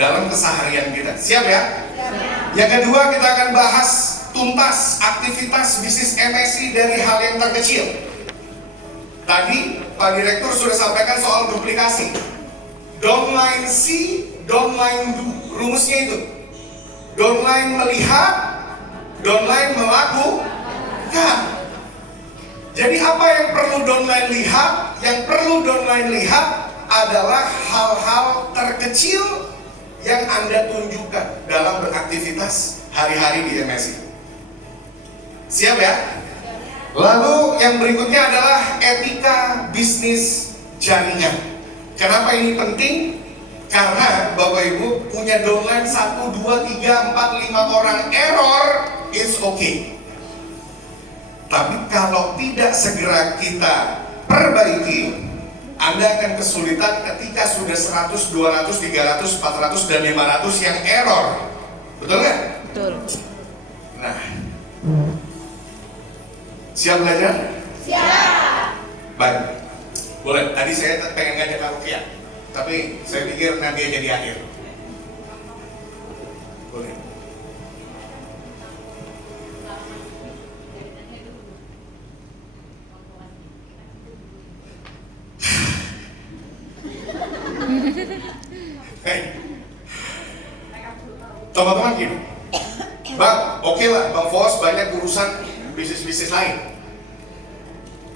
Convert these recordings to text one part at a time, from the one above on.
dalam keseharian kita. Siap ya? Yang kedua, kita akan bahas tuntas aktivitas bisnis MSI dari hal yang terkecil. Tadi Pak Direktur sudah sampaikan soal duplikasi. Downline see, downline do. Rumusnya itu. Downline melihat, downline melakukan. Jadi apa yang perlu downline lihat? Yang perlu downline lihat adalah hal-hal terkecil yang Anda tunjukkan dalam beraktivitas hari-hari di MSI. Siap ya? Lalu yang berikutnya adalah etika bisnis jaringan. Kenapa ini penting? Karena Bapak Ibu punya downline 1, 2, 3, 4, 5 orang, error is okay. Tapi kalau tidak segera kita perbaiki, Anda akan kesulitan ketika sudah 100, 200, 300, 400, dan 500 yang error. Betul nggak? Betul. Nah, siap belajar? Siap. Baik, boleh. Tadi saya pengen ngajak kamu ya, tapi saya pikir nanti aja di akhir. Boleh. Teman-teman gini, Bang, oke lah, Bang Fos banyak urusan bisnis-bisnis lain.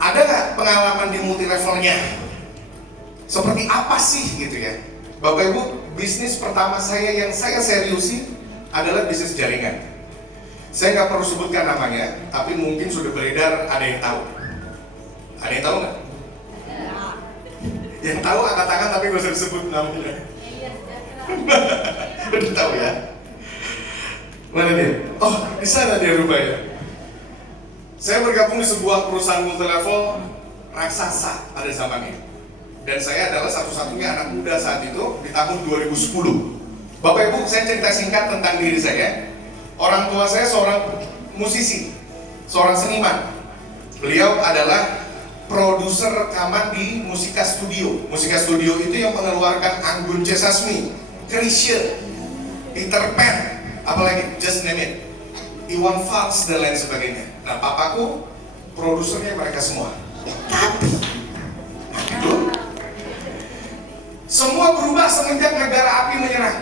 Ada nggak pengalaman di multi levelnya? Seperti apa sih gitu ya? Bapak Ibu, bisnis pertama saya yang saya seriusi adalah bisnis jaringan. Saya nggak perlu sebutkan namanya, tapi mungkin sudah beredar, ada yang tahu. Ada yang tahu nggak? Yang tahu angkat tangan tapi nggak usah disebut namanya. Udah tahu ya? Mana dia? Oh, di sana dia rupanya. Saya bergabung di sebuah perusahaan multi level raksasa pada zamannya. Dan saya adalah satu-satunya anak muda saat itu di tahun 2010. Bapak Ibu, saya cerita singkat tentang diri saya. Orang tua saya seorang musisi, seorang seniman. Beliau adalah produser rekaman di Musika Studio. Musika Studio itu yang mengeluarkan Anggun C. Sasmi, Chrisye, Peter Pan, apalagi just name it, Iwan Fals dan lain sebagainya. Nah, papaku produsernya mereka semua. Tapi semua berubah semenjak negara api menyerang.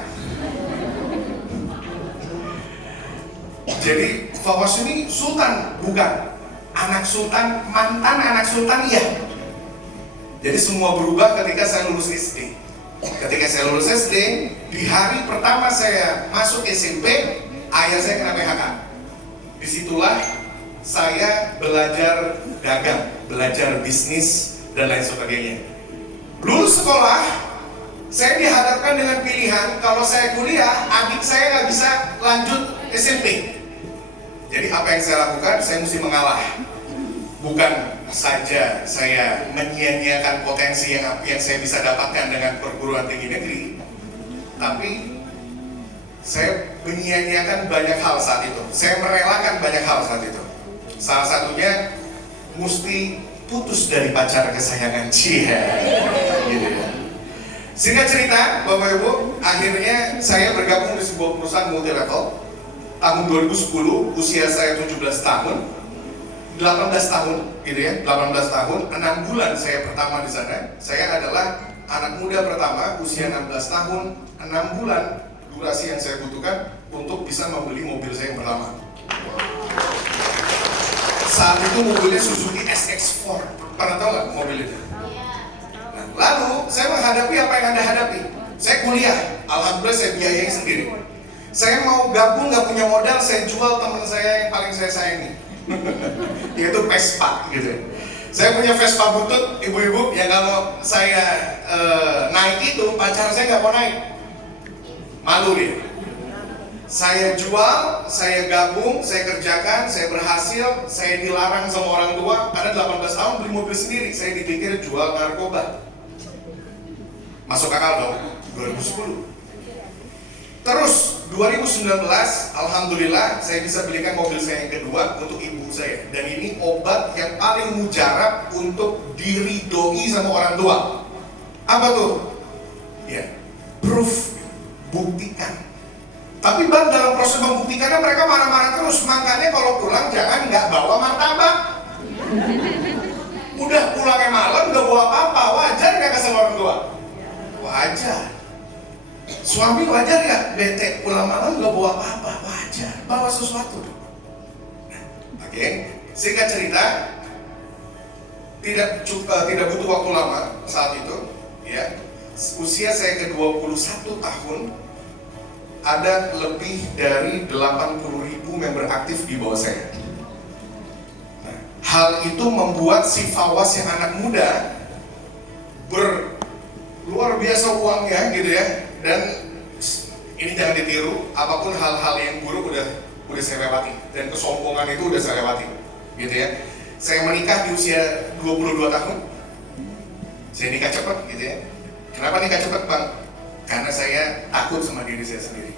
Jadi Fawaz ini sultan, bukan anak sultan, mantan anak sultan, iya. Jadi semua berubah ketika saya lulus SD. Ketika saya lulus SD, di hari pertama saya masuk SMP, ayah saya kena PHK. Disitulah saya belajar dagang, belajar bisnis, dan lain sebagainya. Lulus sekolah, saya dihadapkan dengan pilihan, kalau saya kuliah, adik saya nggak bisa lanjut SMP. Jadi apa yang saya lakukan, saya mesti mengalah. Bukan saja saya menyia-nyiakan potensi yang saya bisa dapatkan dengan perguruan tinggi negeri, tapi saya menyia-nyiakan banyak hal saat itu. Saya merelakan banyak hal saat itu. Salah satunya mesti putus dari pacar kesayangan, cia, gitu ya. Singkat cerita, Bapak Ibu, akhirnya saya bergabung di sebuah perusahaan multi level. Tahun 2010, usia saya 17 tahun. 18 tahun gitu ya, 18 tahun, 6 bulan saya pertama di sana. Saya adalah anak muda pertama, usia 16 tahun, 6 bulan durasi yang saya butuhkan untuk bisa membeli mobil saya yang pertama. Saat itu mobilnya Suzuki SX4, pernah tahu nggak mobil itu? Nah, lalu saya menghadapi apa yang Anda hadapi. Saya kuliah, alhamdulillah saya biayai sendiri. Saya mau gabung, nggak punya modal, saya jual teman saya yang paling saya sayangi. Yaitu Vespa gitu. Saya punya Vespa butut, ibu-ibu, yang kalau saya naik itu, pacar saya nggak mau naik, malu dia. Saya jual, saya gabung, saya kerjakan, saya berhasil, saya dilarang sama orang tua. Karena 18 tahun beli mobil sendiri, saya dipikir jual narkoba. Masuk akal dong, 2010. Terus 2019, alhamdulillah saya bisa belikan mobil saya yang kedua untuk ibu saya. Dan ini obat yang paling mujarab untuk diridoi sama orang tua. Apa tuh? Ya, proof. buktikan. Tapi Bang, dalam proses membuktikannya mereka marah-marah terus. Makanya kalau pulang jangan nggak bawa martabak. Udah pulangnya malam nggak bawa apa-apa, wajar nggak kesel orang tua? Wajar. Suami wajar nggak bete pulang malam nggak bawa apa-apa? Wajar. Bawa sesuatu. Oke. Singkat cerita, tidak butuh waktu lama saat itu, ya. Usia saya ke 21 tahun, ada lebih dari 80.000 member aktif di bawah saya. Nah, hal itu membuat si Fawaz yang anak muda luar biasa uangnya gitu ya. Dan ini jangan ditiru, apapun hal-hal yang buruk udah saya lewati, dan kesombongan itu udah saya lewati, gitu ya. Saya menikah di usia 22 tahun. Saya nikah cepat gitu ya. Kenapa nikah cepat, Bang? Karena saya takut sama diri saya sendiri.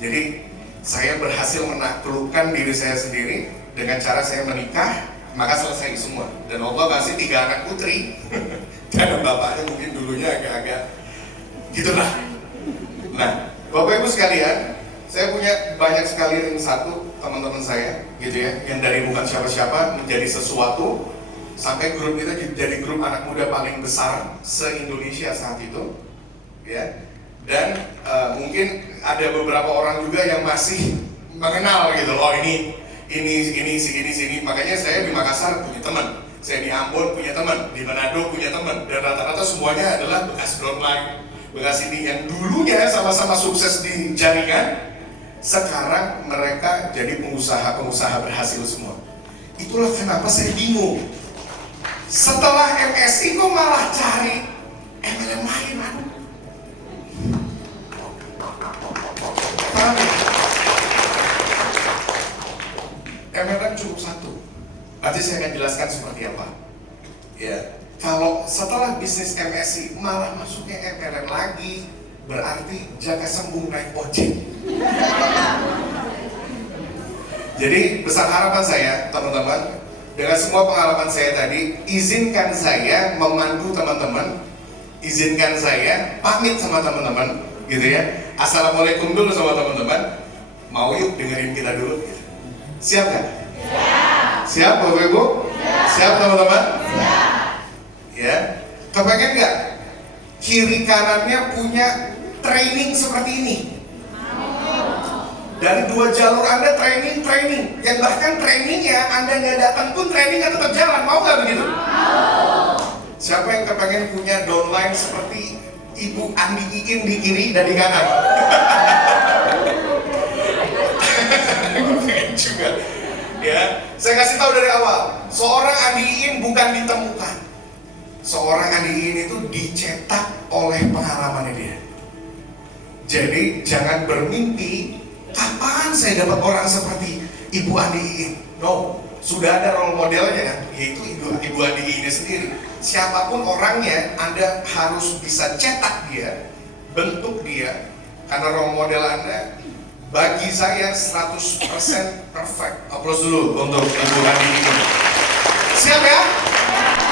Jadi saya berhasil menaklukkan diri saya sendiri dengan cara saya menikah, maka selesai semua. Dan Allah kasih 3 anak putri. Karena bapaknya mungkin dulunya agak-agak gitulah. Nah, Bapak Ibu sekalian, saya punya banyak sekali ring satu teman-teman saya, gitu ya, yang dari bukan siapa-siapa menjadi sesuatu, sampai grup kita jadi grup anak muda paling besar se-Indonesia saat itu, ya. Dan mungkin ada beberapa orang juga yang masih mengenal gitu loh, ini sini. Makanya saya di Makassar punya teman, saya di Ambon punya teman, di Manado punya teman, dan rata-rata semuanya adalah bekas downline, bekas ini yang dulunya sama-sama sukses di jaringan. Sekarang mereka jadi pengusaha berhasil semua. Itulah kenapa saya bingung. Setelah MSI kok malah cari MLM lain, MLM cukup satu. Nanti saya akan jelaskan seperti apa. Ya, kalau setelah bisnis MSI malah masuknya MLM lagi, berarti jaga sembung naik ojek. Jadi besar harapan saya, teman-teman, dengan semua pengalaman saya tadi, izinkan saya memandu teman-teman, izinkan saya pamit sama teman-teman, gitu ya. Assalamualaikum dulu sama teman-teman. Mau yuk dengerin kita dulu, gitu. Siap nggak? Siap. Siap, Bapak Ibu? Siap. Siap, teman-teman? Siap. Ya, kepengen nggak kiri kanannya punya training seperti ini? Dari 2 jalur Anda training, yang bahkan trainingnya Anda nggak datang pun trainingnya tetap jalan. Mau nggak begitu? Siapa yang kepengen punya downline seperti Ibu Andi Iin di kiri dan di kanan? Juga, ya. Saya kasih tahu dari awal, seorang Andi Iin bukan ditemukan. Seorang Andi Iin itu dicetak oleh pengalamannya dia. Jadi jangan bermimpi, kapan saya dapat orang seperti Ibu Andi Iin? No, sudah ada role modelnya kan, yaitu Ibu Andi Iin sendiri. Siapapun orangnya, Anda harus bisa cetak dia, bentuk dia, karena role model Anda bagi saya 100% perfect. Aplaus dulu untuk Ibu Andi Iin. Siap ya?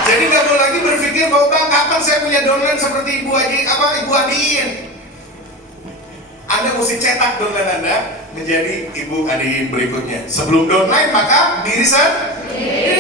Jadi nggak boleh lagi berpikir bahwa Bang, kapan saya punya downline seperti Ibu Andi Iin? Anda mesti cetak downline Anda menjadi Ibu Andi Iin berikutnya. Sebelum downline, maka diri sendiri.